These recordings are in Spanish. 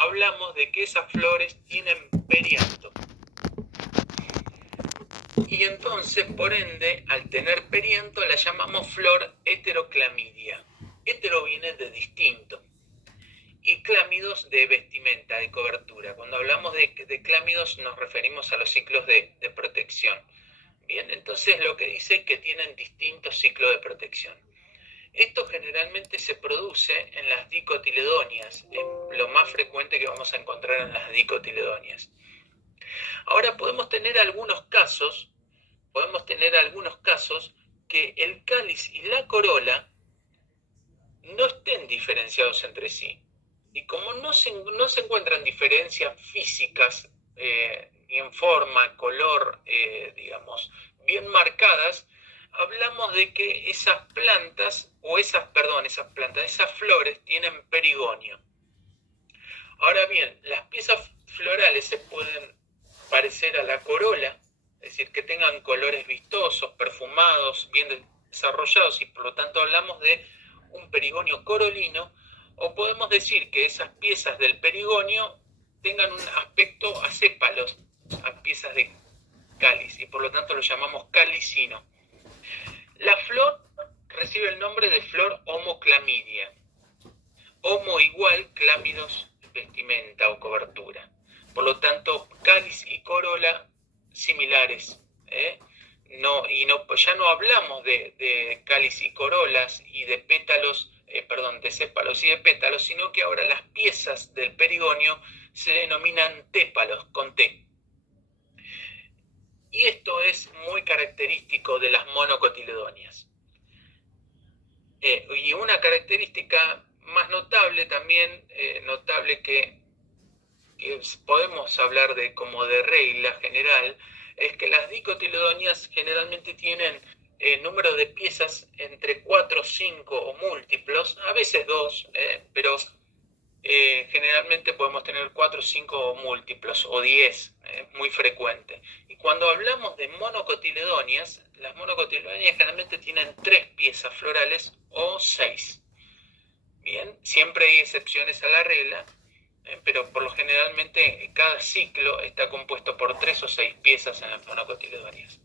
hablamos de que esas flores tienen perianto. Y entonces, por ende, al tener perianto, la llamamos flor heteroclamidia. Hetero viene de distinto. Y clámidos de vestimenta, de cobertura. Cuando hablamos de clámidos nos referimos a los ciclos de protección. Bien, entonces lo que dice es que tienen distintos ciclos de protección. Esto generalmente se produce en las dicotiledonias, lo más frecuente que vamos a encontrar en las dicotiledonias. Ahora podemos tener algunos casos que el cáliz y la corola no estén diferenciados entre sí. Y como no se encuentran diferencias físicas, ni en forma, color, digamos, bien marcadas, hablamos de que esas flores tienen perigonio. Ahora bien, las piezas florales se pueden parecer a la corola, es decir, que tengan colores vistosos, perfumados, bien desarrollados, y por lo tanto hablamos de un perigonio corolino, o podemos decir que esas piezas del perigonio tengan un aspecto acépalos a piezas de cáliz, y por lo tanto lo llamamos calicino. La flor recibe el nombre de flor homoclamidia. Homo igual, clámidos, vestimenta o cobertura. Por lo tanto, cáliz y corola similares. Ya no hablamos de cáliz y corolas y de pétalos, de sépalos y de pétalos, sino que ahora las piezas del perigonio se denominan tépalos, con T. Y esto es muy característico de las monocotiledonias. Y una característica más notable también, que podemos hablar de como de regla general, es que las dicotiledonias generalmente tienen número de piezas entre 4, 5 o múltiplos, a veces 2, pero generalmente podemos tener 4, 5 o múltiplos, o 10, muy frecuente. Y cuando hablamos de monocotiledonias, las monocotiledonias generalmente tienen 3 piezas florales o 6. Bien, siempre hay excepciones a la regla, pero por lo generalmente cada ciclo está compuesto por 3 o 6 piezas en las monocotiledonias.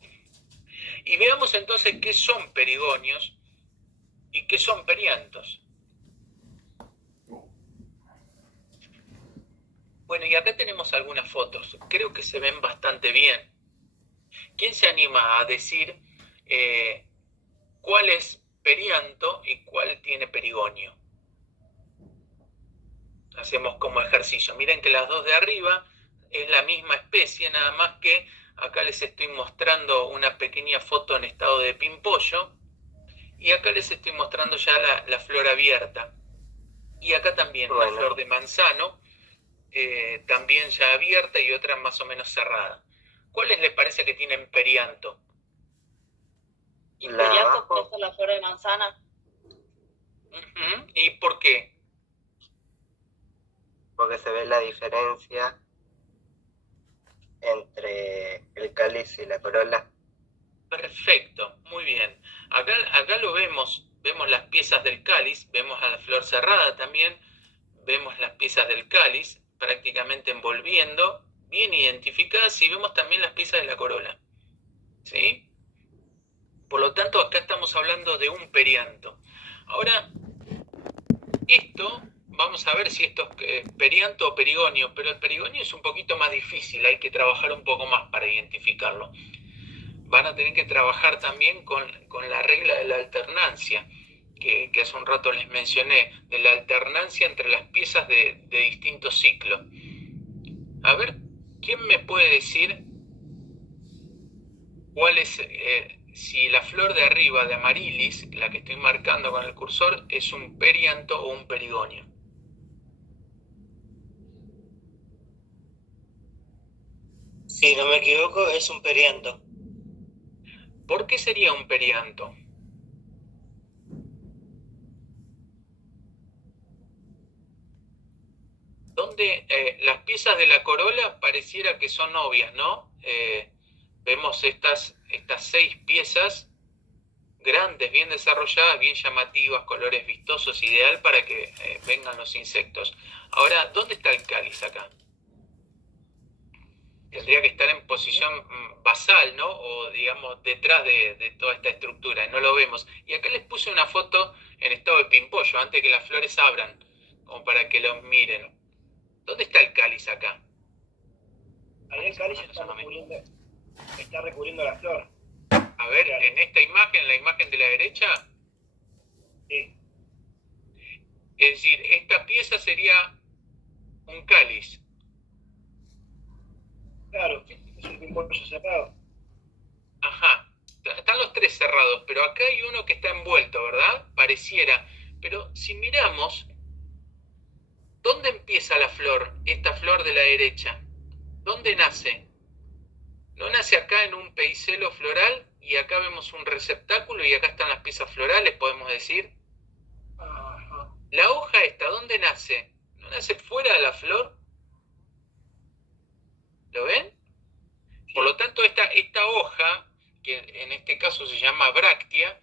Y veamos entonces qué son perigonios y qué son periantos. Bueno, y acá tenemos algunas fotos. Creo que se ven bastante bien. ¿Quién se anima a decir cuál es perianto y cuál tiene perigonio? Hacemos como ejercicio. Miren que las dos de arriba es la misma especie, nada más que acá les estoy mostrando una pequeña foto en estado de pimpollo, y acá les estoy mostrando ya la flor abierta. Y acá también una flor de manzano, también ya abierta, y otra más o menos cerrada. ¿Cuáles les parece que tienen perianto? ¿Y perianto puede ser la flor de manzana? ¿Y por qué? Porque se ve la diferencia entre el cáliz y la corola. Perfecto, muy bien. Acá lo vemos las piezas del cáliz, vemos a la flor cerrada también, vemos las piezas del cáliz prácticamente envolviendo, bien identificadas, y vemos también las piezas de la corola. ¿Sí? Por lo tanto, acá estamos hablando de un perianto. Ahora, esto, vamos a ver si esto es perianto o perigonio, pero el perigonio es un poquito más difícil, hay que trabajar un poco más para identificarlo. Van a tener que trabajar también con la regla de la alternancia, que hace un rato les mencioné, de la alternancia entre las piezas de distintos ciclos. A ver, ¿quién me puede decir cuál es, si la flor de arriba de Amarilis, la que estoy marcando con el cursor, es un perianto o un perigonio? Si no me equivoco, es un perianto. ¿Por qué sería un perianto? Donde las piezas de la corola pareciera que son obvias, ¿no? Vemos estas 6 piezas grandes, bien desarrolladas, bien llamativas, colores vistosos, ideal para que vengan los insectos. Ahora, ¿dónde está el cáliz acá? Tendría que estar en posición basal, ¿no? O digamos detrás de toda esta estructura, no lo vemos. Y acá les puse una foto en estado de pimpollo, antes que las flores abran, como para que lo miren. ¿Dónde está el cáliz acá? Ahí el cáliz está recubriendo la flor. A ver, en esta imagen, la imagen de la derecha, Sí. es decir, esta pieza sería un cáliz. Claro, es un pimpollo cerrado. Ajá, están los tres cerrados, pero acá hay uno que está envuelto, ¿verdad? Pareciera. Pero si miramos, ¿dónde empieza la flor? Esta flor de la derecha. ¿Dónde nace? ¿No nace acá en un pedicelo floral? Y acá vemos un receptáculo y acá están las piezas florales, podemos decir. Ajá. La hoja esta, ¿dónde nace? ¿No nace fuera de la flor? ¿Lo ven? Por lo tanto, esta hoja, que en este caso se llama bráctea,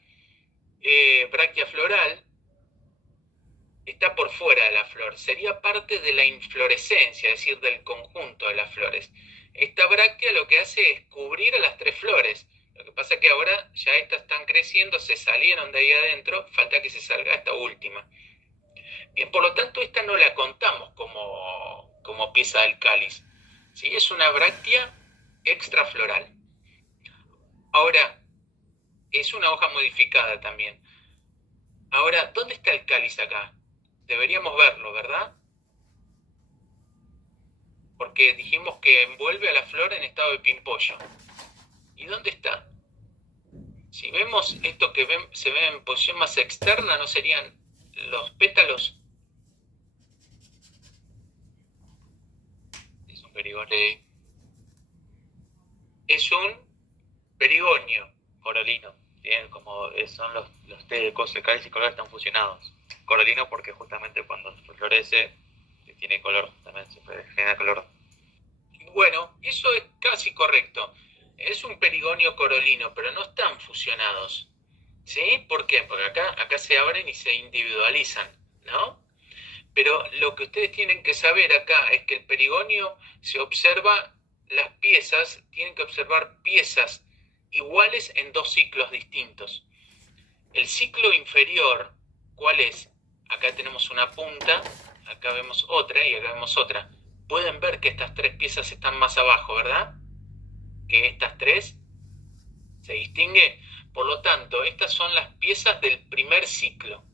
bráctea floral, está por fuera de la flor. Sería parte de la inflorescencia, es decir, del conjunto de las flores. Esta bráctea lo que hace es cubrir a las tres flores. Lo que pasa es que ahora ya estas están creciendo, se salieron de ahí adentro, falta que se salga esta última. Bien, por lo tanto, esta no la contamos como pieza del cáliz. ¿Sí? Es una bráctea extrafloral. Ahora, es una hoja modificada también. Ahora, ¿dónde está el cáliz acá? Deberíamos verlo, ¿verdad? Porque dijimos que envuelve a la flor en estado de pimpollo. ¿Y dónde está? Si vemos esto que se ve en posición más externa, ¿no serían los pétalos? Es un perigonio. Es un perigonio corolino. Bien, como son los cáliz y color están fusionados. Corolino porque justamente cuando florece tiene color, también se genera color. Bueno, eso es casi correcto. Es un perigonio corolino, pero no están fusionados. ¿Sí? ¿Por qué? Porque acá se abren y se individualizan, ¿no? Pero lo que ustedes tienen que saber acá es que el perigonio se observa las piezas, tienen que observar piezas iguales en dos ciclos distintos. El ciclo inferior, ¿cuál es? Acá tenemos una punta, acá vemos otra y acá vemos otra. Pueden ver que estas tres piezas están más abajo, ¿verdad? Que estas tres se distingue. Por lo tanto, estas son las piezas del primer ciclo,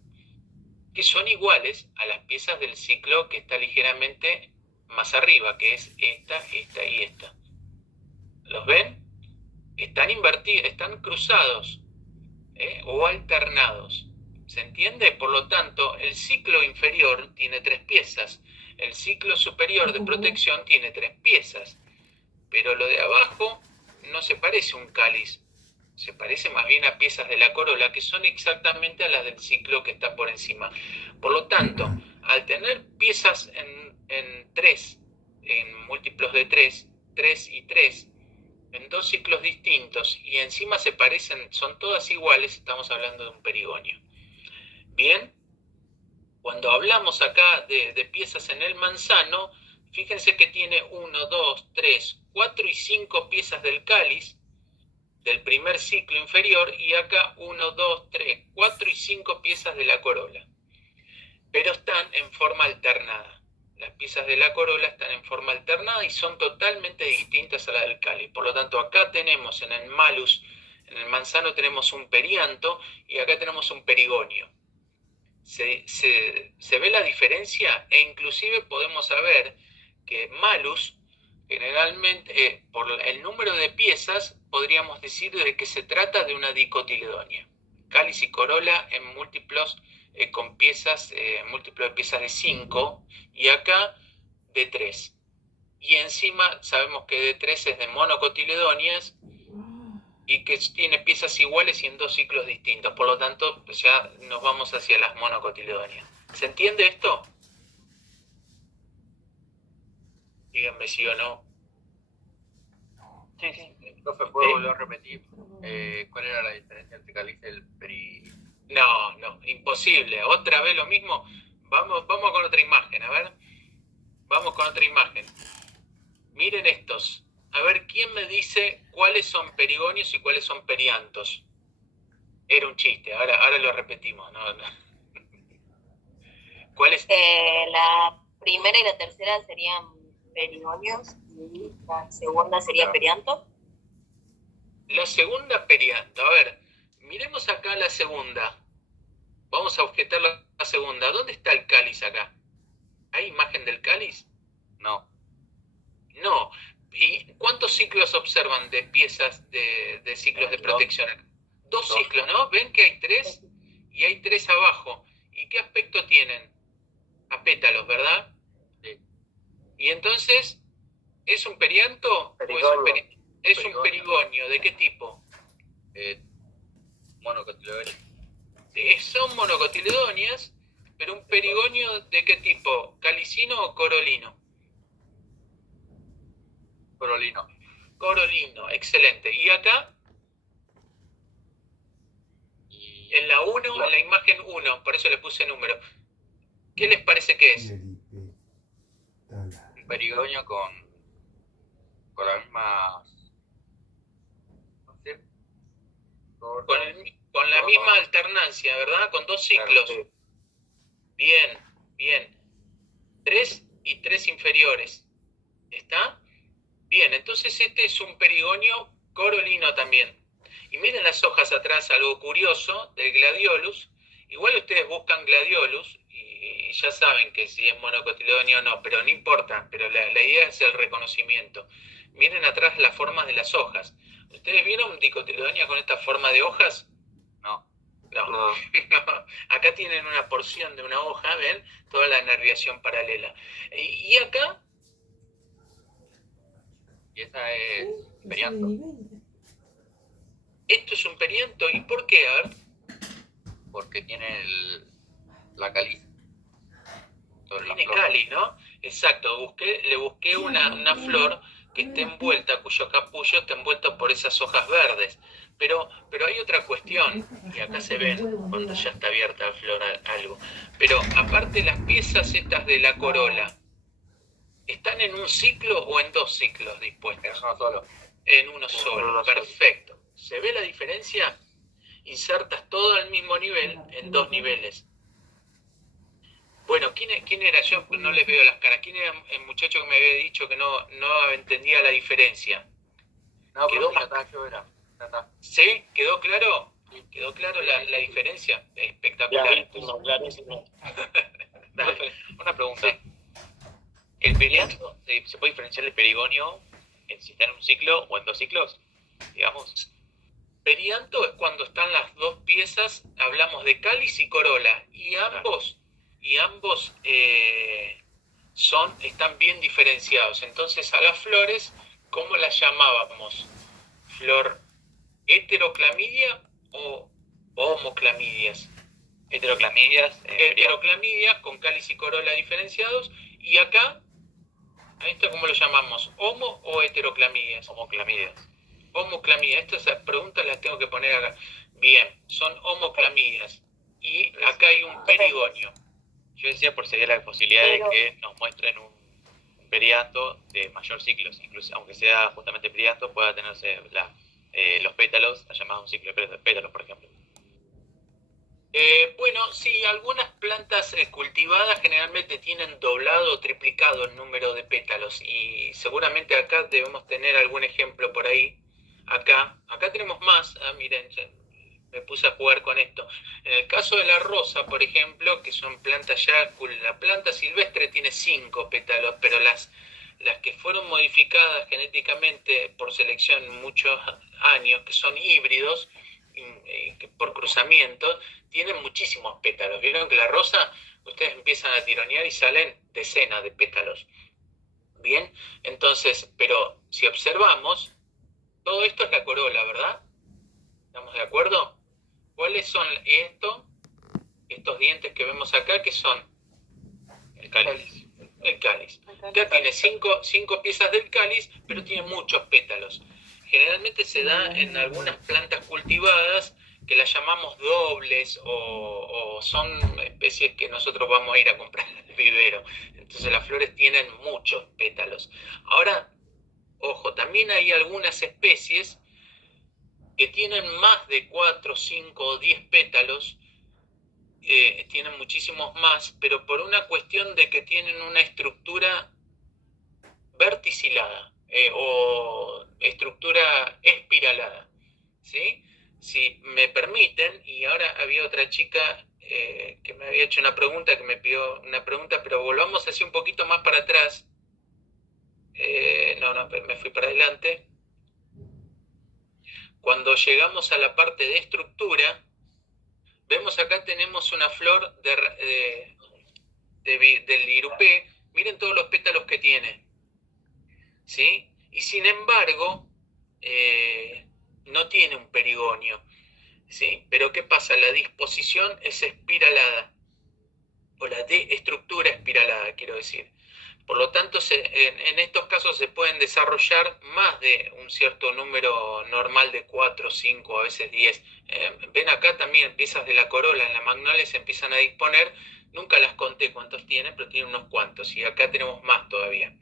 que son iguales a las piezas del ciclo que está ligeramente más arriba, que es esta, esta y esta. ¿Los ven? Están invertidos, están cruzados o alternados. ¿Se entiende? Por lo tanto, el ciclo inferior tiene tres piezas. El ciclo superior de protección tiene tres piezas. Pero lo de abajo no se parece a un cáliz. Se parece más bien a piezas de la corola que son exactamente a las del ciclo que está por encima. Por lo tanto, al tener piezas en tres, en múltiplos de tres, 3 y 3, en dos ciclos distintos y encima se parecen, son todas iguales, estamos hablando de un perigonio. Bien, cuando hablamos acá de piezas en el manzano, fíjense que tiene 1, 2, 3, 4 y 5 piezas del cáliz, del primer ciclo inferior, y acá 1, 2, 3, 4 y 5 piezas de la corola. Pero están en forma alternada. Las piezas de la corola están en forma alternada y son totalmente distintas a la del cáliz. Por lo tanto, acá tenemos en el malus, en el manzano tenemos un perianto y acá tenemos un perigonio. Se ve la diferencia e inclusive podemos saber que malus, generalmente, por el número de piezas, podríamos decir de que se trata de una dicotiledonia. Cáliz y corola en múltiplos con piezas, múltiplo de piezas de 5 y acá de 3. Y encima sabemos que de 3 es de monocotiledonias y que tiene piezas iguales y en dos ciclos distintos. Por lo tanto, ya nos vamos hacia las monocotiledonias. ¿Se entiende esto? Díganme sí o no. Sí, sí. Profe, ¿puedo volver a repetir cuál era la diferencia entre cáliz y el No, imposible. Otra vez lo mismo. Vamos con otra imagen, a ver. Vamos con otra imagen. Miren estos. A ver, ¿quién me dice cuáles son perigonios y cuáles son periantos? Era un chiste, ahora lo repetimos. No. ¿Cuál es? La primera y la tercera serían perigonios y la segunda sería perianto. La segunda perianto. A ver, miremos acá la segunda. Vamos a objetar la segunda. ¿Dónde está el cáliz acá? ¿Hay imagen del cáliz? No. No. ¿Y cuántos ciclos observan de piezas de ciclos de protección acá? Dos ciclos, ¿no? ¿Ven que hay 3? Y hay 3 abajo. ¿Y qué aspecto tienen? A pétalos, ¿verdad? Sí. Y entonces, ¿es un perianto? Perigonio. ¿Es un perigonio? ¿De qué tipo? Monocotiledóneas. Son monocotiledóneas, pero un perigonio ¿de qué tipo? ¿Calicino o corolino? Corolino. Corolino, excelente. ¿Y acá? En la 1, en la imagen 1, por eso le puse número. ¿Qué les parece que es? Un perigonio con la misma... No sé. Con la misma alternancia, ¿verdad? Con 2 ciclos. Claro, sí. Bien. 3 y 3 inferiores. ¿Está? Bien, entonces este es un perigonio corolino también. Y miren las hojas atrás, algo curioso, del gladiolus. Igual ustedes buscan gladiolus y ya saben que si es monocotiledonio o no, pero no importa, pero la idea es el reconocimiento. Miren atrás las formas de las hojas. ¿Ustedes vieron dicotiledonia con esta forma de hojas? No. No. Acá tienen una porción de una hoja, ¿ven? Toda la nerviación paralela. Y acá... Y esa es perianto. Esto es un perianto. ¿Y por qué? A ver. Porque tiene la caliza. Tiene cáliz, ¿no? Exacto. Le busqué una flor que esté envuelta, cuyo capullo está envuelto por esas hojas verdes. Pero hay otra cuestión, y acá se ven cuando ya está abierta la flor algo. Pero aparte las piezas estas de la corola, ¿están en un ciclo o en 2 ciclos dispuestas? En uno solo. En uno solo, perfecto. ¿Se ve la diferencia? Insertas todo al mismo nivel en 2 niveles. Bueno, ¿quién era? Yo no les veo las caras. ¿Quién era el muchacho que me había dicho que no entendía la diferencia? No, ¿Quedó pero ya está, yo era. Ya está. ¿Sí? ¿Quedó claro? ¿Quedó claro la diferencia? Espectacular. Clarísimo. Dale. Una pregunta. ¿El perianto se puede diferenciar del perigonio si está en un ciclo o en 2 ciclos? Digamos. Perianto es cuando están las 2 piezas, hablamos de cáliz y corola, y ambos están bien diferenciados. Entonces a las flores, ¿cómo las llamábamos? ¿Flor heteroclamidia o homoclamidias? Heteroclamidias. Heteroclamidias con cáliz y corola diferenciados, y acá, ¿a esto cómo lo llamamos? ¿Homo o heteroclamidias? Homoclamidias. Homoclamidias, estas preguntas las tengo que poner acá. Bien, son homoclamidias. Y acá hay un perigonio. Yo decía por si había la posibilidad de que nos muestren un perianto de mayor ciclo, incluso aunque sea justamente perianto, pueda tenerse los pétalos, llamados un ciclo de pétalos, por ejemplo. Bueno, sí, algunas plantas cultivadas generalmente tienen doblado o triplicado el número de pétalos, y seguramente acá debemos tener algún ejemplo por ahí. Acá tenemos más. Miren, me puse a jugar con esto. En el caso de la rosa, por ejemplo, que son plantas ya, la planta silvestre tiene 5 pétalos, pero las que fueron modificadas genéticamente por selección muchos años, que son híbridos, por cruzamiento, tienen muchísimos pétalos. Vieron que la rosa, ustedes empiezan a tironear y salen decenas de pétalos. Bien, entonces, pero si observamos, todo esto es la corola, ¿verdad? ¿Estamos de acuerdo? ¿Cuáles son estos dientes que vemos acá? ¿Qué son? El cáliz. El cáliz. Acá tiene 5 piezas del cáliz, pero tiene muchos pétalos. Generalmente se da en algunas plantas cultivadas que las llamamos dobles o son especies que nosotros vamos a ir a comprar al vivero. Entonces las flores tienen muchos pétalos. Ahora, ojo, también hay algunas especies que tienen más de 4, 5 o 10 pétalos, tienen muchísimos más, pero por una cuestión de que tienen una estructura verticilada o estructura espiralada, ¿sí? Si me permiten, y ahora había otra chica que me había hecho una pregunta, que me pidió una pregunta, pero volvamos así un poquito más para atrás. Me fui para adelante. Cuando llegamos a la parte de estructura, vemos acá tenemos una flor del irupé. Miren todos los pétalos que tiene, ¿sí? Y sin embargo, no tiene un perigonio, ¿sí? Pero ¿qué pasa? La disposición es espiralada, o la de estructura espiralada, quiero decir. Por lo tanto, en estos casos se pueden desarrollar más de un cierto número normal de 4, 5, a veces 10. Ven acá también piezas de la corola, en la magnolia se empiezan a disponer. Nunca las conté cuántos tienen, pero tienen unos cuantos. Y acá tenemos más todavía.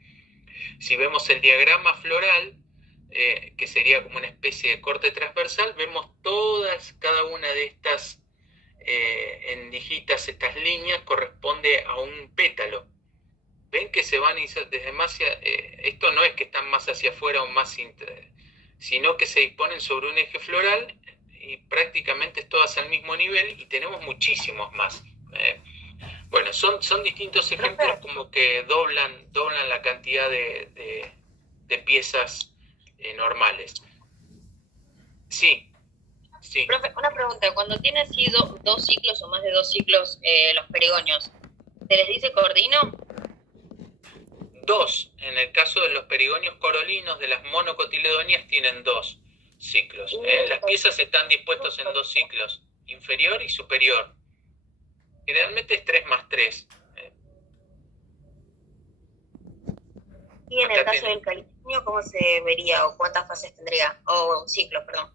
Si vemos el diagrama floral, que sería como una especie de corte transversal, vemos cada una de estas endijitas, estas líneas, corresponde a un pétalo. Ven que se van desde más hacia, esto no es que están más hacia afuera o más, sino que se disponen sobre un eje floral y prácticamente todas al mismo nivel, y tenemos muchísimos más. Bueno, son distintos ejemplos como que doblan la cantidad de piezas normales. Sí. Profe, una pregunta, cuando tiene así dos ciclos o más de 2 ciclos los perigonios, ¿se les dice cordino? 2, en el caso de los perigonios corolinos, de las monocotiledonias, tienen 2 ciclos. Las piezas están dispuestas en 2 ciclos, inferior y superior. Generalmente es 3 más 3. Y en el caso del californio, ¿cómo se vería o cuántas fases tendría? O ciclos, perdón.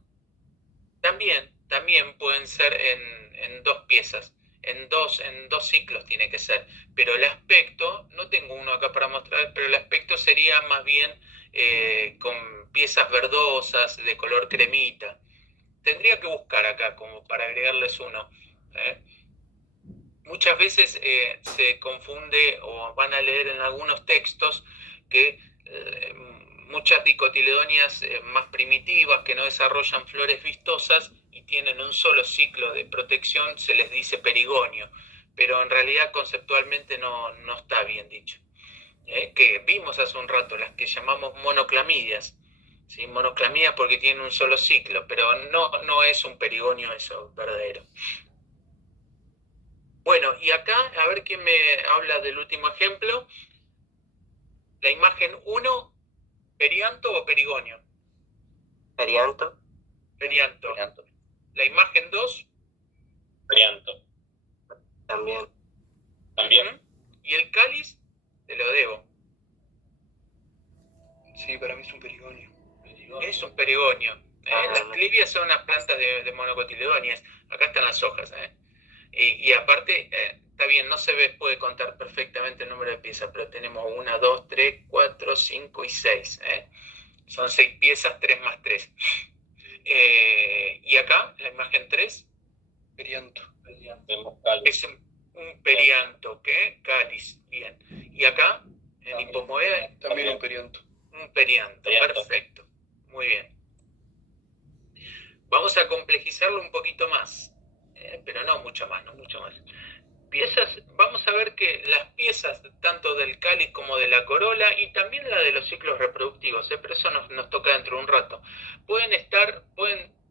También pueden ser en 2 piezas. En dos ciclos tiene que ser, pero el aspecto, no tengo uno acá para mostrar, pero el aspecto sería más bien con piezas verdosas, de color cremita. Tendría que buscar acá como para agregarles uno. Muchas veces se confunde o van a leer en algunos textos que muchas dicotiledonias más primitivas que no desarrollan flores vistosas y tienen un solo ciclo de protección, se les dice perigonio, pero en realidad conceptualmente no está bien dicho. Que vimos hace un rato, las que llamamos monoclamidias, ¿sí? Monoclamidias porque tienen un solo ciclo, pero no es un perigonio eso verdadero. Bueno, y acá, a ver quién me habla del último ejemplo. La imagen 1, perianto o perigonio. Perianto. Perianto. La imagen 2. Perianto. También. ¿Y el cáliz? Te lo debo. Sí, para mí es un perigonio. Es un perigonio. Las clivias son unas plantas de monocotiledonias. Acá están las hojas. Y aparte, está bien, no se puede contar perfectamente el número de piezas, pero tenemos 1, 2, 3, 4, 5 y 6. Son 6 piezas, 3 más 3. Y acá, la imagen 3. Perianto. Es un perianto, ¿qué? Cáliz, bien. Y acá, en hipomoea, También un perianto. un perianto, perfecto. Muy bien. Vamos a complejizarlo un poquito más, pero no mucho más. Piezas, vamos a ver que las piezas tanto del cáliz como de la corola y también la de los ciclos reproductivos, pero eso nos toca dentro de un rato, pueden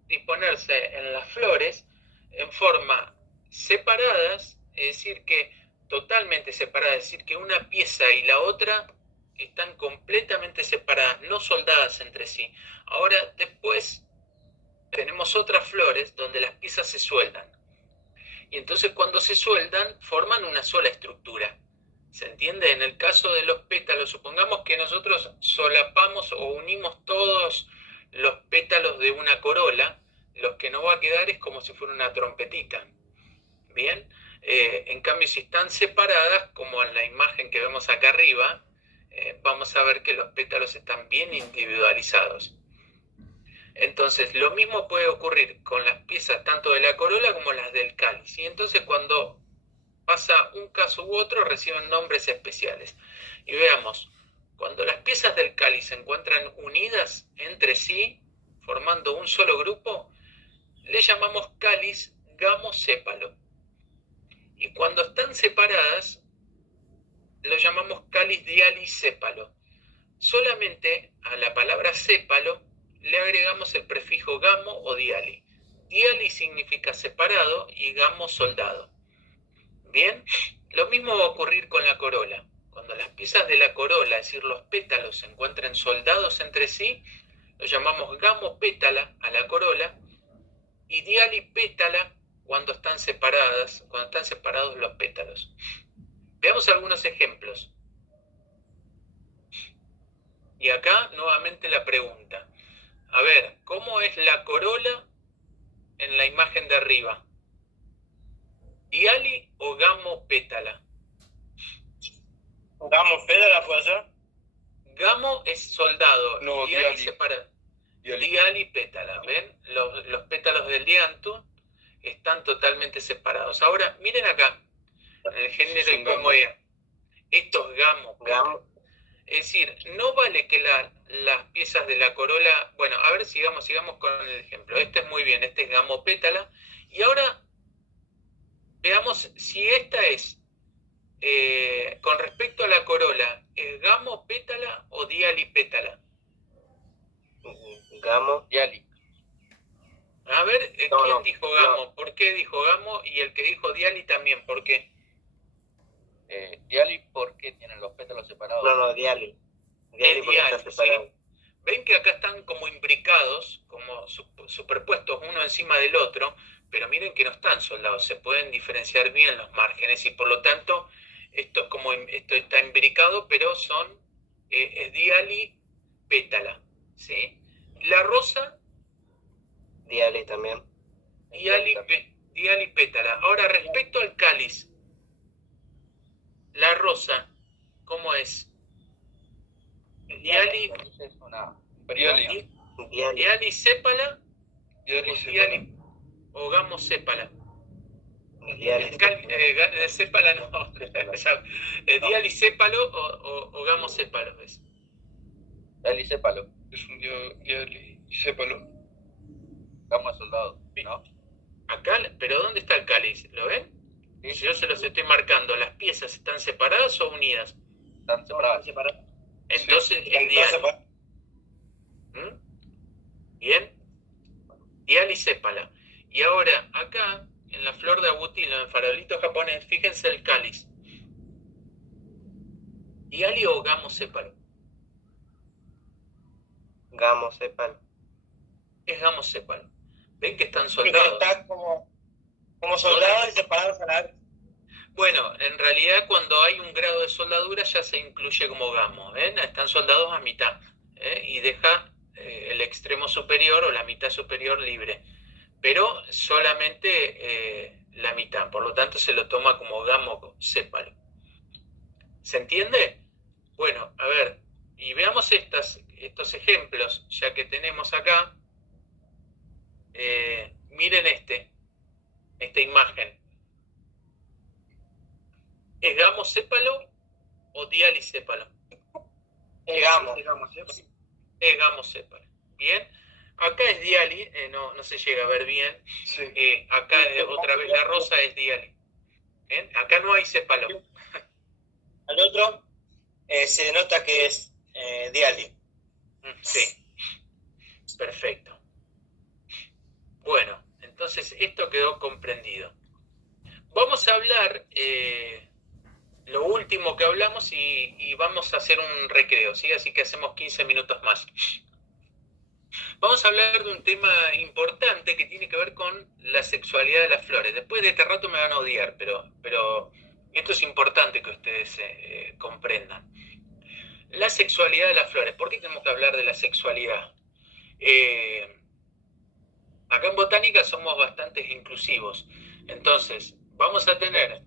disponerse en las flores en forma separadas, es decir que totalmente separadas, es decir que una pieza y la otra están completamente separadas, no soldadas entre sí. Ahora después tenemos otras flores donde las piezas se sueldan. Y entonces cuando se sueldan, forman una sola estructura. ¿Se entiende? En el caso de los pétalos, supongamos que nosotros solapamos o unimos todos los pétalos de una corola, lo que no va a quedar es como si fuera una trompetita. Bien, en cambio si están separadas, como en la imagen que vemos acá arriba, vamos a ver que los pétalos están bien individualizados. Entonces lo mismo puede ocurrir con las piezas tanto de la corola como las del cáliz. Y entonces cuando pasa un caso u otro reciben nombres especiales. Y veamos, cuando las piezas del cáliz se encuentran unidas entre sí, formando un solo grupo, le llamamos cáliz gamosépalo. Y cuando están separadas, lo llamamos cáliz dialisépalo. Solamente a la palabra sépalo le agregamos el prefijo gamo o diali. Diali significa separado y gamo soldado. Bien, lo mismo va a ocurrir con la corola. Cuando las piezas de la corola, es decir, los pétalos, se encuentren soldados entre sí, lo llamamos gamopétala a la corola y dialipétala cuando están separados los pétalos. Veamos algunos ejemplos. Y acá nuevamente la pregunta. A ver, ¿cómo es la corola en la imagen de arriba? ¿Diali o gamopétala? ¿Gamopétala puede ser? Gamo es soldado. No, diali diali. separa. Diali. Diali pétala, ¿ven? Los pétalos del dianto están totalmente separados. Ahora, miren acá, en el género y cómo es. Estos gamos. Gamo. Es decir, no vale que las piezas de la corola... Bueno, a ver, sigamos con el ejemplo. Este es muy bien, este es gamopétala. Y ahora, veamos si esta es, con respecto a la corola, ¿es gamopétala o dialipétala? Gamo. Diali. A ver, No, ¿quién no, dijo gamo? no. ¿Por qué dijo gamo? Y el que dijo diali también, ¿por qué? Diali, ¿por qué tienen los pétalos separados? No, diali. Diali Es porque está diali, separado. ¿sí? Ven que acá están como imbricados, como superpuestos uno encima del otro, pero miren que no están soldados, se pueden diferenciar bien los márgenes y por lo tanto esto está imbricado, pero es diali pétala, ¿sí? La rosa, Diali también. diali pétala. Ahora respecto al cáliz, la rosa, ¿cómo es? Diali, Es una Diali. Diali. diali sépala Diali o separa. diali o gamosépala. Diali. Sépala no. Dialisépalo o gamosépalo, ¿ves? Diali sépalo. Es un diali y sépalo. Gamo soldado, ¿no? Acá, pero ¿dónde está el cáliz? ¿Lo ven? Sí, Si yo se los estoy marcando, ¿las piezas están separadas o unidas? están separados. Entonces es diali. ¿Mm? ¿Bien? Dialisépala. Y ahora, acá, en la flor de agutilo, en el farolito japonés, fíjense el cáliz. Diali o gamosépalo. Gamo, sépalo. Es gamosépalo. ¿Ven que están Que soldados? están como soldados y separados a la vez. Bueno, en realidad cuando hay un grado de soldadura ya se incluye como gamo, ¿ven? Están soldados a mitad, y deja el extremo superior o la mitad superior libre, pero solamente la mitad, por lo tanto se lo toma como gamo sépalo. ¿Se entiende? Bueno, a ver, y veamos estos ejemplos, ya que tenemos acá. Miren esta imagen. ¿Es gamosépalo o dialisépalo? Digamos. Es gamosépalo. Bien. Acá es diali, no se llega a ver bien. Sí. Acá otra vez la rosa es diali. ¿Bien? Acá no hay sépalo. Al otro se nota que es diali. Sí. Perfecto. Bueno, entonces esto quedó comprendido. Vamos a hablar lo último que hablamos y vamos a hacer un recreo, ¿sí? Así que hacemos 15 minutos más. Vamos a hablar de un tema importante que tiene que ver con la sexualidad de las flores. Después de este rato me van a odiar, pero esto es importante que ustedes comprendan. La sexualidad de las flores. ¿Por qué tenemos que hablar de la sexualidad? Acá en botánica somos bastante inclusivos. Entonces, vamos a tener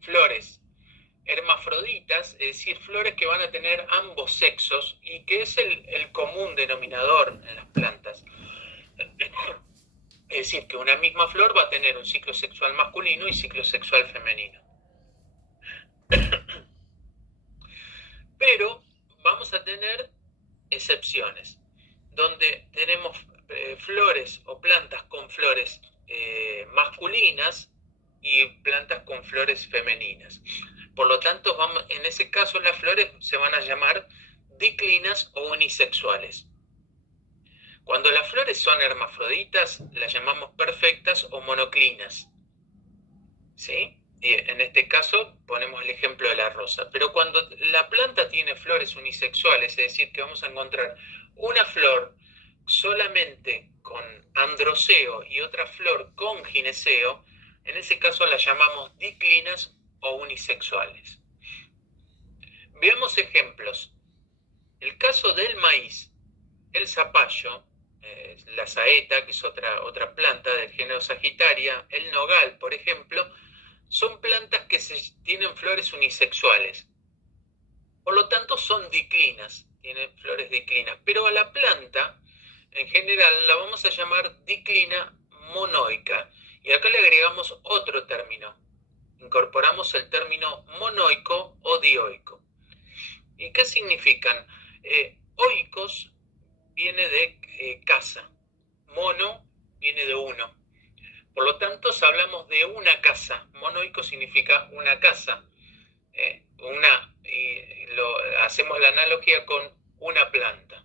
flores hermafroditas, es decir, flores que van a tener ambos sexos y que es el común denominador en las plantas. Es decir, que una misma flor va a tener un ciclo sexual masculino y ciclo sexual femenino. Pero vamos a tener excepciones, donde tenemos flores o plantas con flores masculinas y plantas con flores femeninas. Por lo tanto, en ese caso las flores se van a llamar diclinas o unisexuales. Cuando las flores son hermafroditas, las llamamos perfectas o monoclinas. ¿Sí? Y en este caso ponemos el ejemplo de la rosa. Pero cuando la planta tiene flores unisexuales, es decir, que vamos a encontrar una flor solamente con androceo y otra flor con gineceo, en ese caso las llamamos diclinas o unisexuales. Veamos ejemplos. El caso del maíz, el zapallo, la saeta, que es otra planta del género Sagittaria, el nogal, por ejemplo, son plantas que tienen flores unisexuales. Por lo tanto, son diclinas, tienen flores diclinas. Pero a la planta, en general, la vamos a llamar diclina monoica. Y acá le agregamos otro término. Incorporamos el término monoico o dioico. ¿Y qué significan? Oikos viene de casa. Mono viene de uno. Por lo tanto, si hablamos de una casa, monoico significa una casa. Hacemos la analogía con una planta.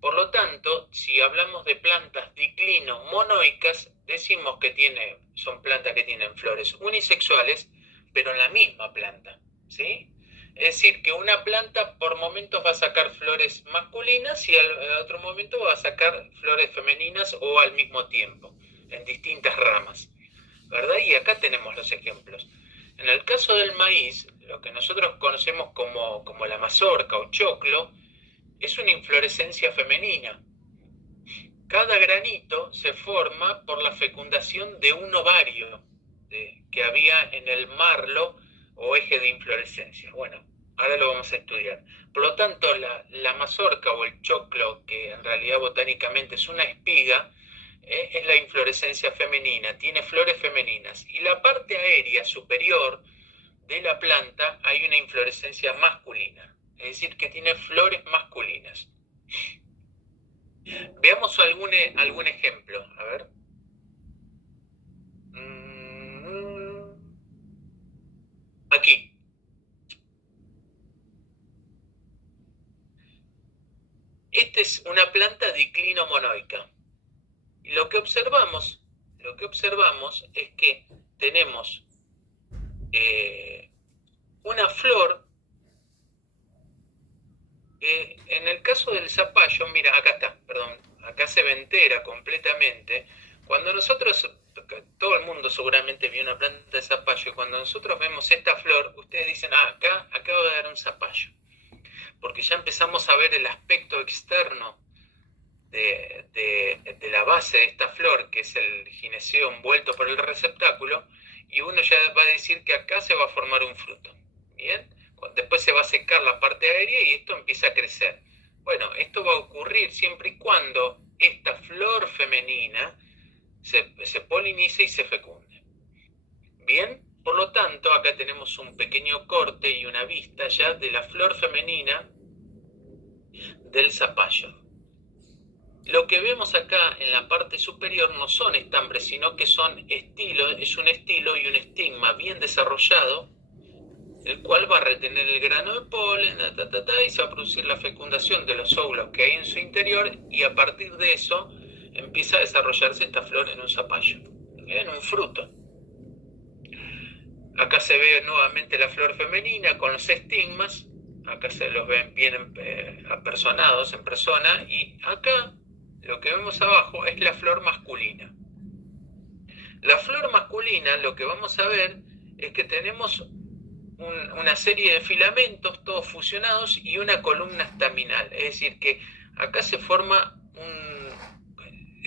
Por lo tanto, si hablamos de plantas diclino-monoicas, decimos que son plantas que tienen flores unisexuales, pero en la misma planta, ¿sí? Es decir, que una planta por momentos va a sacar flores masculinas y al otro momento va a sacar flores femeninas o al mismo tiempo, en distintas ramas, ¿verdad? Y acá tenemos los ejemplos. En el caso del maíz, lo que nosotros conocemos como la mazorca o choclo, es una inflorescencia femenina. Cada granito se forma por la fecundación de un ovario que había en el marlo o eje de inflorescencia. Bueno, ahora lo vamos a estudiar. Por lo tanto, la mazorca o el choclo, que en realidad botánicamente es una espiga, es la inflorescencia femenina, tiene flores femeninas. Y la parte aérea superior de la planta hay una inflorescencia masculina, es decir, que tiene flores masculinas. Veamos algún ejemplo, a ver. Aquí. Esta es una planta diclino-monoica. Y lo que observamos es que tenemos una flor. En el caso del zapallo, mira, acá se ve entera completamente. Cuando nosotros, todo el mundo seguramente vio una planta de zapallo, y cuando nosotros vemos esta flor, ustedes dicen, acá acabo de dar un zapallo. Porque ya empezamos a ver el aspecto externo de la base de esta flor, que es el gineceo envuelto por el receptáculo, y uno ya va a decir que acá se va a formar un fruto. ¿Bien? Después se va a secar la parte aérea y esto empieza a crecer. Bueno, esto va a ocurrir siempre y cuando esta flor femenina se polinice y se fecunde. Bien, por lo tanto, acá tenemos un pequeño corte y una vista ya de la flor femenina del zapallo. Lo que vemos acá en la parte superior no son estambres, sino que son estilos, es un estilo y un estigma bien desarrollado, el cual va a retener el grano de polen, y se va a producir la fecundación de los óvulos que hay en su interior, y a partir de eso empieza a desarrollarse esta flor en un zapallo, en un fruto. Acá se ve nuevamente la flor femenina con los estigmas, acá se los ven bien apersonados en persona, y acá lo que vemos abajo es la flor masculina. La flor masculina, lo que vamos a ver es que tenemos una serie de filamentos todos fusionados y una columna estaminal, es decir que acá se forma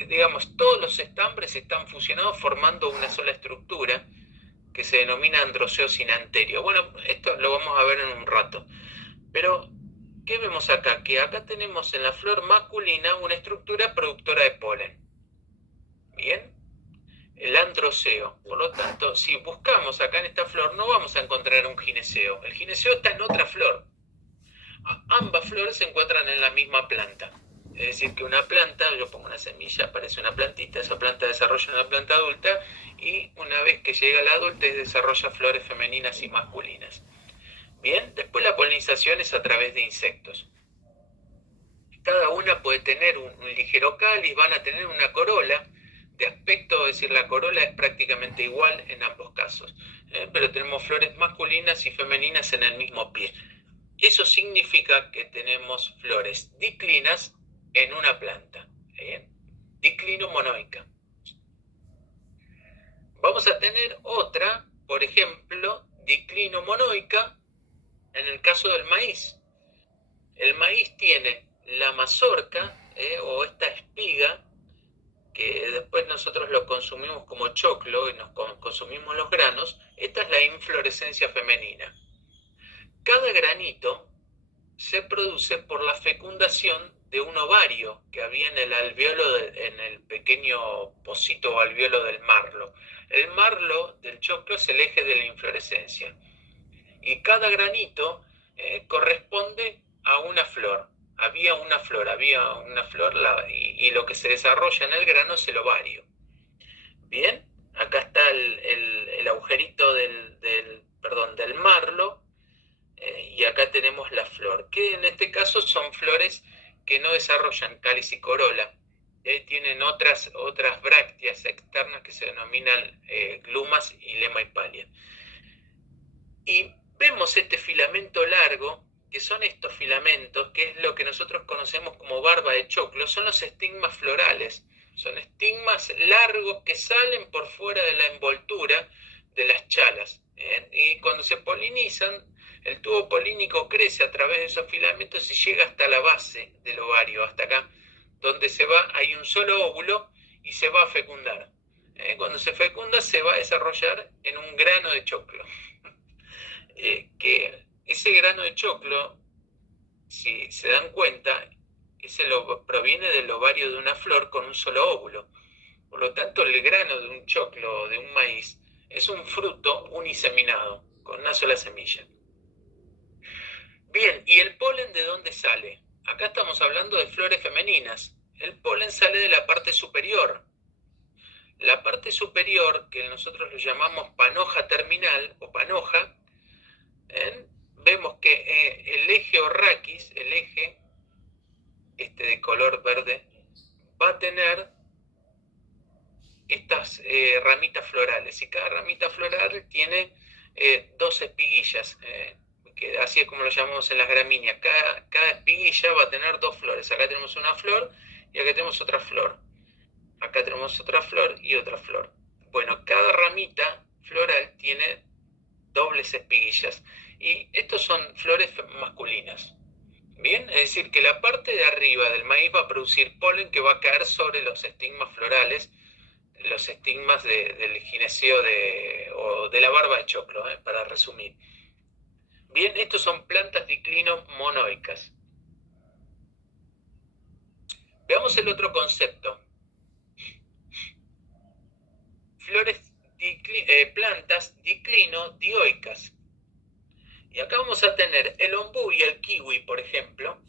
digamos, todos los estambres están fusionados formando una sola estructura que se denomina androceo sinanterio. Bueno, esto lo vamos a ver en un rato. Pero, ¿qué vemos acá? Que acá tenemos en la flor masculina una estructura productora de polen. ¿Bien? El androceo. Por lo tanto, si buscamos acá en esta flor, no vamos a encontrar un gineceo. El gineceo está en otra flor. Ambas flores se encuentran en la misma planta. Es decir, que una planta, yo pongo una semilla, aparece una plantita, esa planta desarrolla una planta adulta y una vez que llega a la adultez desarrolla flores femeninas y masculinas. Bien, después la polinización es a través de insectos. Cada una puede tener un ligero cáliz, van a tener una corola de aspecto, es decir, la corola es prácticamente igual en ambos casos, pero tenemos flores masculinas y femeninas en el mismo pie. Eso significa que tenemos flores diclinas en una planta, ¿bien? Diclino-monoica. Vamos a tener otra, por ejemplo, diclino-monoica en el caso del maíz. El maíz tiene la mazorca o esta espiga, que después nosotros lo consumimos como choclo y nos consumimos los granos. Esta es la inflorescencia femenina. Cada granito se produce por la fecundación de un ovario que había en el alveolo, en el pequeño pocito o alveolo del marlo. El marlo del choclo es el eje de la inflorescencia. Y cada granito corresponde a una flor. Había una flor, y lo que se desarrolla en el grano es el ovario. Bien, acá está el agujerito del marlo, y acá tenemos la flor, que en este caso son flores que no desarrollan cáliz y corola, tienen otras brácteas externas que se denominan glumas y lema y palia. Y vemos este filamento largo, que son estos filamentos, que es lo que nosotros conocemos como barba de choclo, son los estigmas florales. Son estigmas largos que salen por fuera de la envoltura de las chalas. Y cuando se polinizan, el tubo polínico crece a través de esos filamentos y llega hasta la base del ovario, hasta acá, donde hay un solo óvulo y se va a fecundar. Cuando se fecunda se va a desarrollar en un grano de choclo. Que ese grano de choclo, si se dan cuenta, proviene del ovario de una flor con un solo óvulo. Por lo tanto, el grano de un choclo, de un maíz, es un fruto uniseminado, con una sola semilla. Bien, ¿y el polen de dónde sale? Acá estamos hablando de flores femeninas. El polen sale de la parte superior. La parte superior, que nosotros lo llamamos panoja terminal o panoja, vemos que el eje o raquis, el eje de color verde, va a tener estas ramitas florales, y cada ramita floral tiene dos espiguillas, que así es como lo llamamos en las gramíneas. Cada espiguilla va a tener dos flores. Acá tenemos una flor y acá tenemos otra flor. Acá tenemos otra flor y otra flor. Bueno, cada ramita floral tiene dobles espiguillas. Y estos son flores masculinas. Bien, es decir, que la parte de arriba del maíz va a producir polen que va a caer sobre los estigmas florales, los estigmas del gineceo o de la barba de choclo, para resumir. Bien, estos son plantas diclino-monoicas. Veamos el otro concepto. Plantas diclino-dioicas. Y acá vamos a tener el ombú y el kiwi, por ejemplo,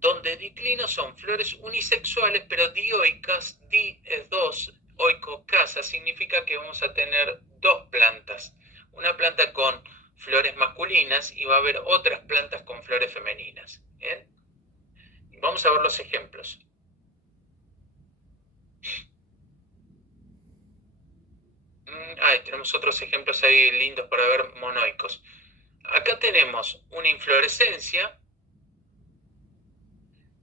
donde diclino son flores unisexuales, pero dioicas, di es dos, oico, casa, significa que vamos a tener dos plantas. Una planta con flores masculinas y va a haber otras plantas con flores femeninas. ¿Bien? Vamos a ver los ejemplos. Tenemos otros ejemplos ahí lindos para ver, monoicos. Acá tenemos una inflorescencia.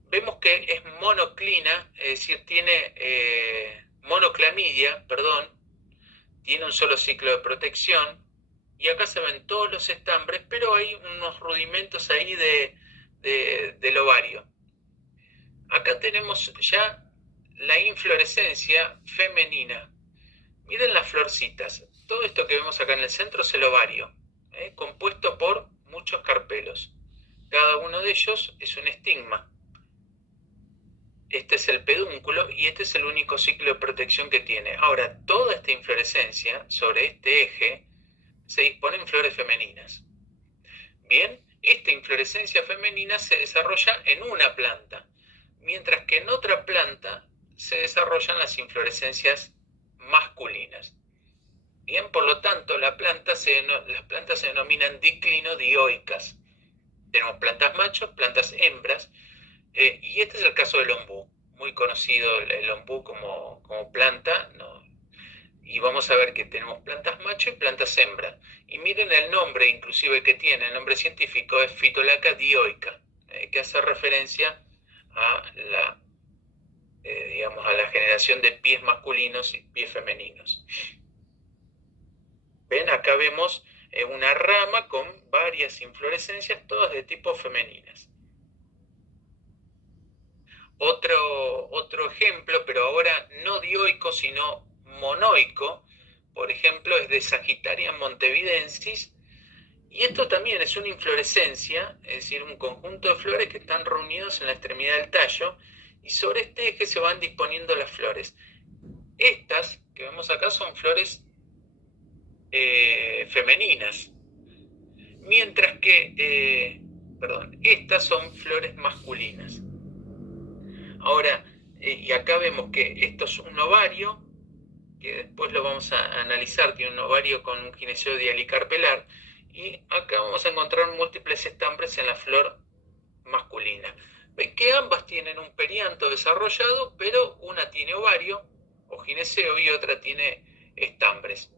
Vemos que es monoclina, es decir, tiene monoclamidia, tiene un solo ciclo de protección. Y acá se ven todos los estambres, pero hay unos rudimentos ahí del ovario. Acá tenemos ya la inflorescencia femenina. Miren las florcitas. Todo esto que vemos acá en el centro es el ovario, compuesto por muchos carpelos. Cada uno de ellos es un estigma. Este es el pedúnculo y este es el único ciclo de protección que tiene. Ahora, toda esta inflorescencia sobre este eje se dispone en flores femeninas. Bien, esta inflorescencia femenina se desarrolla en una planta, mientras que en otra planta se desarrollan las inflorescencias masculinas. Bien, por lo tanto, las plantas se denominan diclinodioicas. Tenemos plantas machos, plantas hembras, y este es el caso del ombú, muy conocido el ombú como planta, ¿no? Y vamos a ver que tenemos plantas macho y plantas hembra. Y miren el nombre inclusive que tiene, el nombre científico es Phytolacca dioica, que hace referencia a a la generación de pies masculinos y pies femeninos. ¿Ven? Acá vemos una rama con varias inflorescencias, todas de tipo femeninas. Otro ejemplo, pero ahora no dioico, sino monoico, por ejemplo, es de Sagittaria montevidensis, y esto también es una inflorescencia, es decir, un conjunto de flores que están reunidos en la extremidad del tallo, y sobre este eje se van disponiendo las flores. Estas que vemos acá son flores femeninas, mientras que, estas son flores masculinas. Ahora, y acá vemos que esto es un ovario, que después lo vamos a analizar, tiene un ovario con un gineceo dialicarpelar, y acá vamos a encontrar múltiples estambres en la flor masculina. Ven que ambas tienen un perianto desarrollado, pero una tiene ovario o gineceo y otra tiene estambres.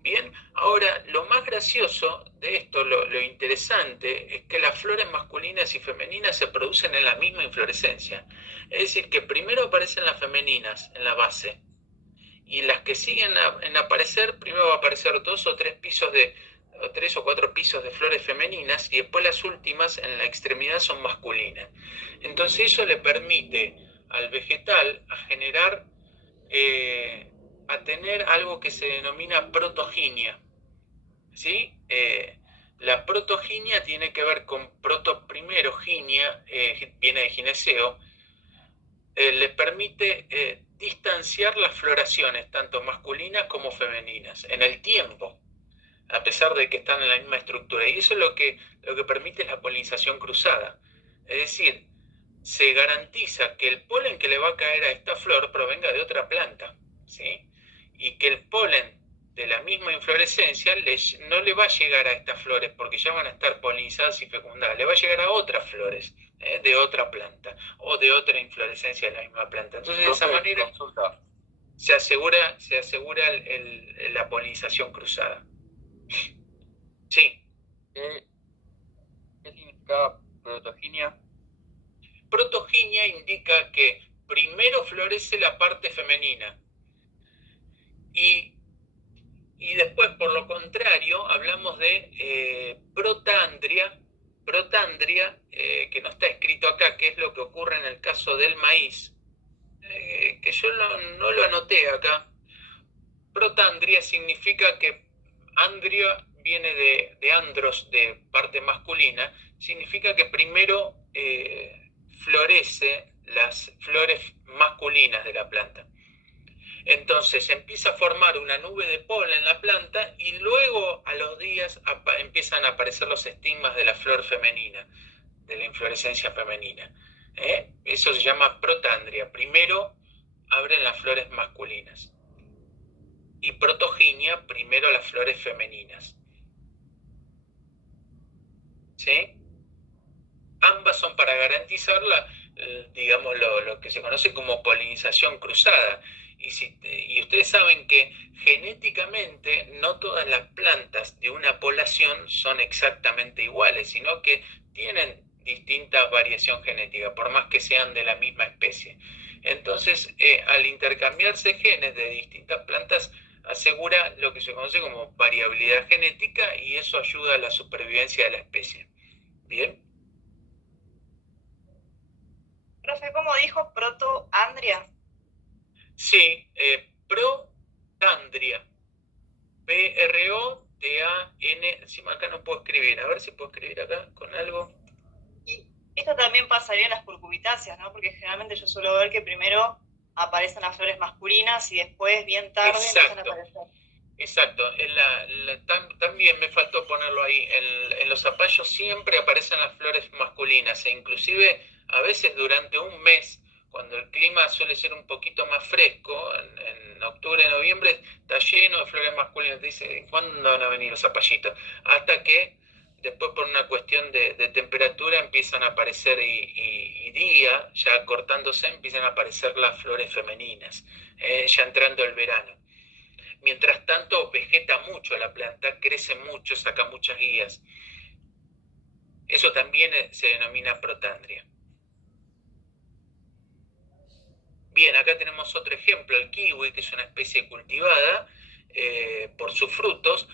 Bien, ahora lo más gracioso de esto, lo interesante, es que las flores masculinas y femeninas se producen en la misma inflorescencia. Es decir, que primero aparecen las femeninas en la base, y las que siguen en aparecer, primero va a aparecer 2 o 3 o 4 pisos de flores femeninas, y después las últimas en la extremidad son masculinas. Entonces eso le permite al vegetal a generar, a tener algo que se denomina protoginia, ¿sí? La protoginia tiene que ver con primero ginia, viene de gineceo, le permite distanciar las floraciones, tanto masculinas como femeninas, en el tiempo, a pesar de que están en la misma estructura. Y eso es lo que permite la polinización cruzada. Es decir, se garantiza que el polen que le va a caer a esta flor provenga de otra planta, ¿sí? Y que el polen de la misma inflorescencia no le va a llegar a estas flores porque ya van a estar polinizadas y fecundadas, le va a llegar a otras flores de otra planta o de otra inflorescencia de la misma planta. Entonces, de esa manera se asegura la polinización cruzada. Sí. ¿Qué significa protoginia? Protoginia indica que primero florece la parte femenina y después, por lo contrario, hablamos de protandria, que no está escrito acá, que es lo que ocurre en el caso del maíz, que yo no lo anoté acá. Protandria significa que andria viene de andros, de parte masculina, significa que primero florece las flores masculinas de la planta. Entonces empieza a formar una nube de polen en la planta y luego a los días empiezan a aparecer los estigmas de la flor femenina, de la inflorescencia femenina. Eso se llama protandria. Primero abren las flores masculinas. Y protoginia, primero las flores femeninas. ¿Sí? Ambas son para garantizar digamos, lo que se conoce como polinización cruzada. Y ustedes saben que genéticamente no todas las plantas de una población son exactamente iguales, sino que tienen distinta variación genética, por más que sean de la misma especie. Entonces, al intercambiarse genes de distintas plantas, asegura lo que se conoce como variabilidad genética, y eso ayuda a la supervivencia de la especie. ¿Bien? Profe, ¿cómo dijo protoandria? Sí, Protandria. P-R-O-T-A-N. Encima acá no puedo escribir. A ver si puedo escribir acá con algo. Y esto también pasaría en las curcubitáceas, ¿no? Porque generalmente yo suelo ver que primero aparecen las flores masculinas y después, bien tarde, empiezan a aparecer. Exacto. También me faltó ponerlo ahí. En los zapallos siempre aparecen las flores masculinas e inclusive a veces durante un mes, cuando el clima suele ser un poquito más fresco, en octubre, noviembre, está lleno de flores masculinas. Dice, ¿cuándo van a venir los zapallitos? Hasta que después por una cuestión de temperatura empiezan a aparecer y día, ya cortándose, empiezan a aparecer las flores femeninas, ya entrando el verano. Mientras tanto vegeta mucho la planta, crece mucho, saca muchas guías. Eso también se denomina protandria. Bien, acá tenemos otro ejemplo, el kiwi, que es una especie cultivada por sus frutos,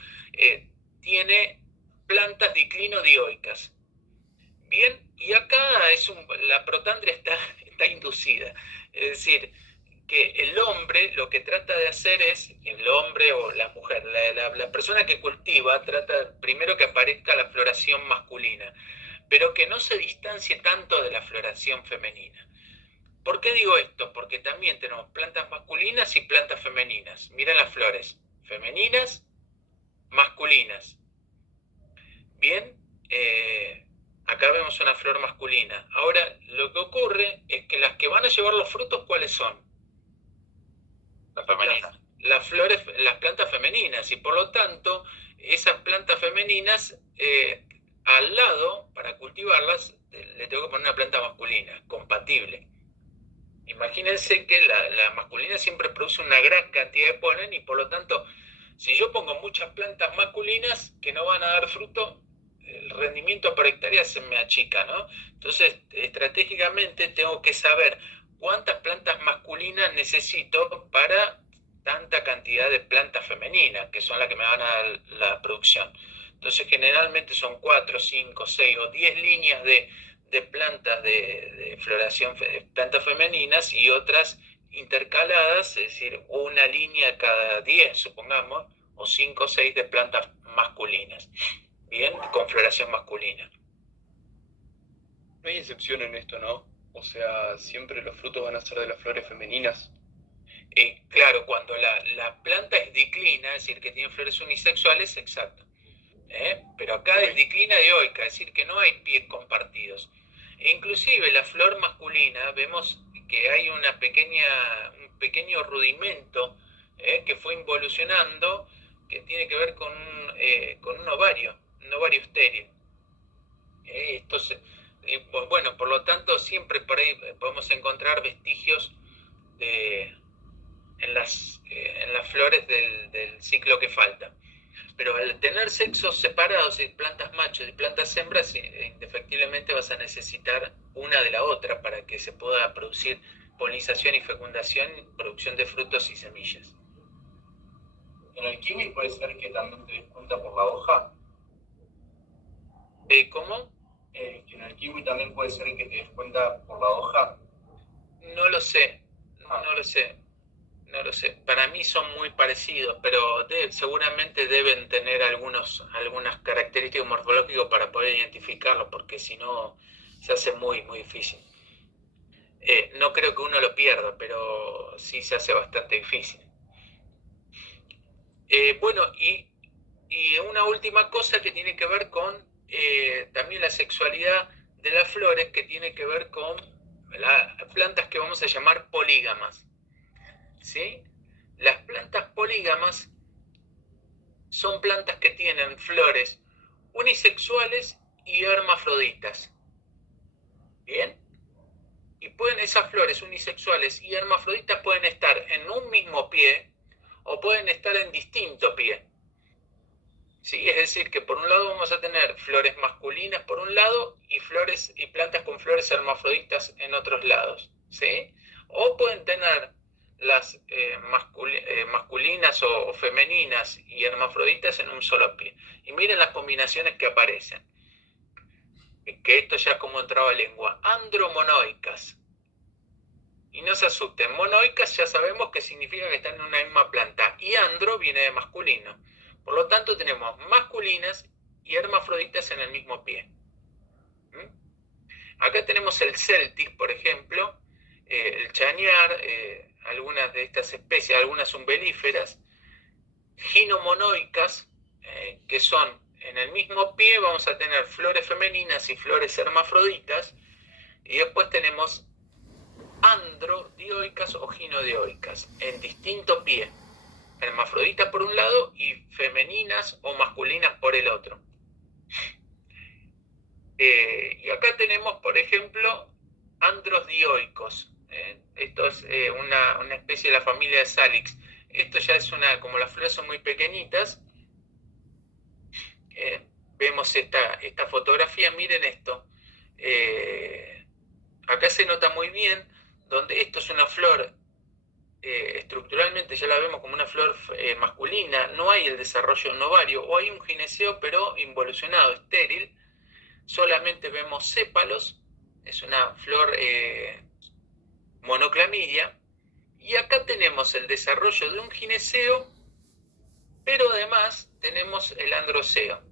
tiene plantas diclinodioicas. Bien, y acá la protandria está inducida, es decir, que el hombre lo que trata de hacer es, el hombre o la mujer, la persona que cultiva, trata primero que aparezca la floración masculina, pero que no se distancie tanto de la floración femenina. ¿Por qué digo esto? Porque también tenemos plantas masculinas y plantas femeninas. Miren las flores, femeninas, masculinas. Bien, acá vemos una flor masculina. Ahora, lo que ocurre es que las que van a llevar los frutos, ¿cuáles son? La femenina. Las flores, las plantas femeninas, y por lo tanto, esas plantas femeninas, al lado, para cultivarlas, le tengo que poner una planta masculina, compatible. Imagínense que la masculina siempre produce una gran cantidad de polen y por lo tanto, si yo pongo muchas plantas masculinas que no van a dar fruto, el rendimiento por hectárea se me achica, ¿no? Entonces, estratégicamente tengo que saber cuántas plantas masculinas necesito para tanta cantidad de plantas femeninas, que son las que me van a dar la producción. Entonces, generalmente son 4, 5, 6 o 10 líneas de plantas de floración, plantas femeninas y otras intercaladas, es decir, una línea cada 10, supongamos, o 5 o 6 de plantas masculinas, bien, con floración masculina. No hay excepción en esto, ¿no? O sea, siempre los frutos van a ser de las flores femeninas. Claro, cuando la planta es diclina, es decir, que tiene flores unisexuales, exacto. Pero acá es diclina dioica, es decir, que no hay pies compartidos. E inclusive la flor masculina, vemos que hay un pequeño rudimento que fue involucionando, que tiene que ver con un ovario estéril. Bueno, por lo tanto, siempre por ahí podemos encontrar vestigios en las flores del ciclo que falta. Pero al tener sexos separados, plantas machos y plantas hembras, indefectiblemente vas a necesitar una de la otra para que se pueda producir polinización y fecundación, producción de frutos y semillas. ¿En el kiwi puede ser que también te des cuenta por la hoja? ¿Cómo? ¿En el kiwi también puede ser que te des cuenta por la hoja? No lo sé, no lo sé. Para mí son muy parecidos, pero seguramente deben tener algunas características morfológicas para poder identificarlos, porque si no se hace muy, muy difícil. No creo que uno lo pierda, pero sí se hace bastante difícil. Bueno, y una última cosa que tiene que ver con también la sexualidad de las flores, que tiene que ver con las plantas que vamos a llamar polígamas. ¿Sí? Las plantas polígamas son plantas que tienen flores unisexuales y hermafroditas. ¿Bien? Y esas flores unisexuales y hermafroditas pueden estar en un mismo pie o pueden estar en distinto pie. ¿Sí? Es decir, que por un lado vamos a tener flores masculinas por un lado y plantas con flores hermafroditas en otros lados. ¿Sí? O pueden tener las masculinas o femeninas y hermafroditas en un solo pie. Y miren las combinaciones que aparecen. Que esto ya es como entraba lengua. Andromonoicas. Y no se asusten, monoicas ya sabemos que significa que están en una misma planta. Y andro viene de masculino. Por lo tanto tenemos masculinas y hermafroditas en el mismo pie. Acá tenemos el celtis, por ejemplo, el chañar, algunas de estas especies, algunas umbelíferas, ginomonoicas, que son en el mismo pie, vamos a tener flores femeninas y flores hermafroditas, y después tenemos androdioicas o ginodioicas, en distinto pie, hermafroditas por un lado y femeninas o masculinas por el otro. Y acá tenemos, por ejemplo, andros dioicos. Esto es una especie de la familia de Salix. Esto ya es como las flores son muy pequeñitas, vemos esta fotografía, miren esto. Acá se nota muy bien, donde esto es una flor, estructuralmente ya la vemos como una flor masculina, no hay el desarrollo de un ovario, o hay un gineceo pero involucionado, estéril. Solamente vemos sépalos, es una flor monoclamidia, y acá tenemos el desarrollo de un gineceo, pero además tenemos el androceo.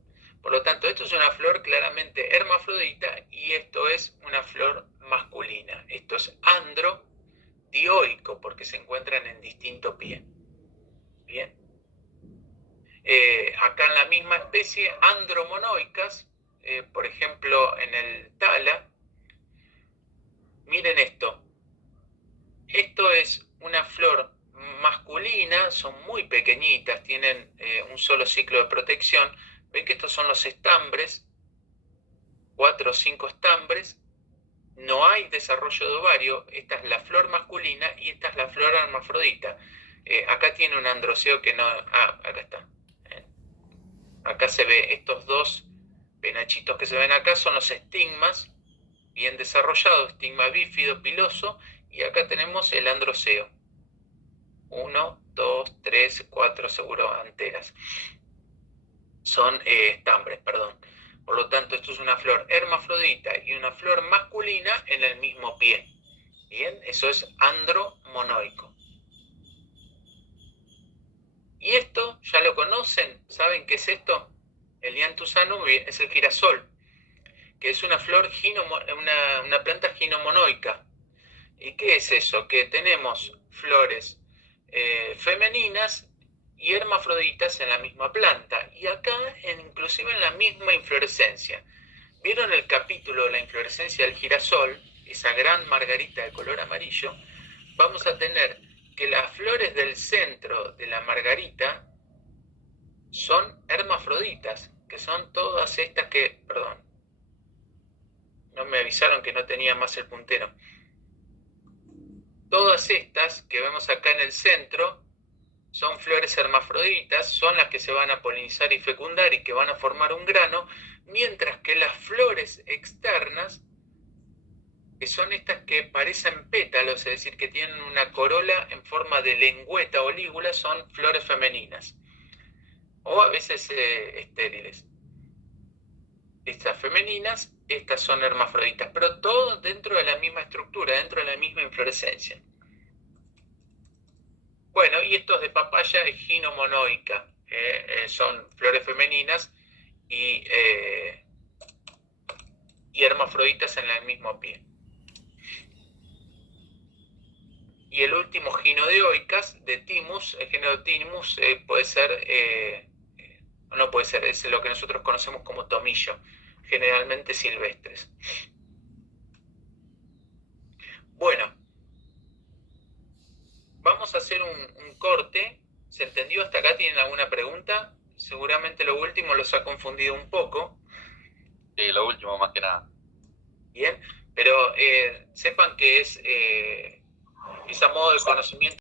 Por lo tanto, esto es una flor claramente hermafrodita y esto es una flor masculina. Esto es androdioico porque se encuentran en distinto pie. Bien. Acá en la misma especie, andromonoicas, por ejemplo, en el tala. Miren esto. Esto es una flor masculina, son muy pequeñitas, tienen un solo ciclo de protección. Ven que estos son los estambres, 4 o 5 estambres. No hay desarrollo de ovario. Esta es la flor masculina y esta es la flor hermafrodita. Acá tiene un androceo que no... acá está. Acá se ve estos dos penachitos que se ven acá, son los estigmas, bien desarrollados, estigma bífido, piloso, y acá tenemos el androceo. 1, 2, 3, 4 seguro anteras. Son estambres, perdón. Por lo tanto, esto es una flor hermafrodita y una flor masculina en el mismo pie. Bien, eso es andromonoico. Y esto, ¿ya lo conocen? ¿Saben qué es esto? El Lianthussanum es el girasol, que es una flor, una planta ginomonoica. ¿Y qué es eso? Que tenemos flores femeninas y hermafroditas en la misma planta, y acá inclusive en la misma inflorescencia. ¿Vieron el capítulo de la inflorescencia del girasol? Esa gran margarita de color amarillo. Vamos a tener que las flores del centro de la margarita son hermafroditas, que son todas estas que, perdón, no me avisaron que no tenía más el puntero. Todas estas que vemos acá en el centro son flores hermafroditas, son las que se van a polinizar y fecundar y que van a formar un grano, mientras que las flores externas, que son estas que parecen pétalos, es decir, que tienen una corola en forma de lengüeta o lígula, son flores femeninas, o a veces estériles. Estas femeninas, estas son hermafroditas, pero todo dentro de la misma estructura, dentro de la misma inflorescencia. Bueno, y estos de papaya es ginomonoica, son flores femeninas y hermafroditas en el mismo pie. Y el último, ginodioicas, de Thymus, el género Thymus puede ser, no puede ser, es lo que nosotros conocemos como tomillo, generalmente silvestres. Bueno, vamos a hacer un corte. ¿Se entendió hasta acá? ¿Tienen alguna pregunta? Seguramente lo último los ha confundido un poco. Sí, lo último más que nada. Bien, pero sepan que es a modo de conocimiento.